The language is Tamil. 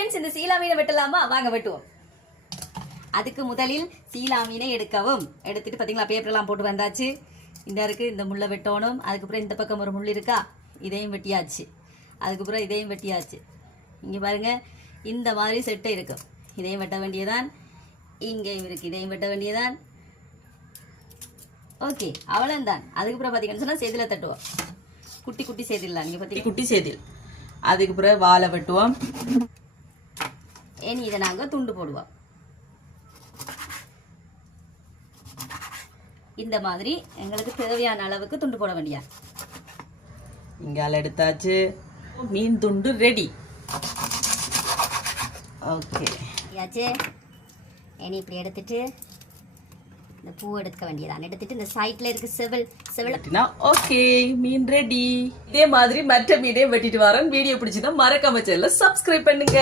ஃப்ரெண்ட்ஸ், இந்த சீலா மீனை வெட்டலாமா? வாங்க வெட்டுவோம். அதுக்கு முதலில் சீலா மீனை எடுக்கவும். எடுத்துட்டு பார்த்தீங்களா, பேப்பர்லாம் போட்டு வந்தாச்சு. இந்த இருக்கு, இந்த முள்ளை வெட்டணும். அதுக்கப்புறம் இந்த பக்கம் ஒரு முள் இருக்கா, இதையும் வெட்டியாச்சு. அதுக்கப்புறம் இதையும் வெட்டியாச்சு. இங்கே பாருங்க, இந்த மாதிரி செட்டை இருக்கும். இதையும் வெட்ட வேண்டியதான். இங்கேயும் இருக்கு, இதையும் வெட்ட வேண்டியதான். ஓகே, அவ்வளோதான். அதுக்கப்புறம் பார்த்தீங்கன்னு சொன்னால் செதில் தட்டுவோம். குட்டி குட்டி செதில்லாம் நீங்கள் பற்றி குட்டி செதில். அதுக்கு பிறகு வாழை வெட்டுவோம். இனி இதை நாங்கள் துண்டு போடுவோம். இந்த மாதிரி எங்களுக்கு தேவையான அளவுக்கு துண்டு போட வேண்டியா. இங்கால எடுத்தாச்சு. மீன் துண்டு ரெடி. ஓகே, யாச்சே. இனி இப்படி எடுத்துட்டு இந்த பூ எடுக்க வேண்டியதான். எடுத்துட்டு இந்த சைட்ல இருக்கு செவல் ஓகே, மீன் ரெடி. இதே மாதிரி மற்ற மீனே வெட்டிட்டு வரேன். வீடியோ பிடிச்சிருந்தா மறக்காம சேனலை சப்ஸ்கிரைப் பண்ணுங்க.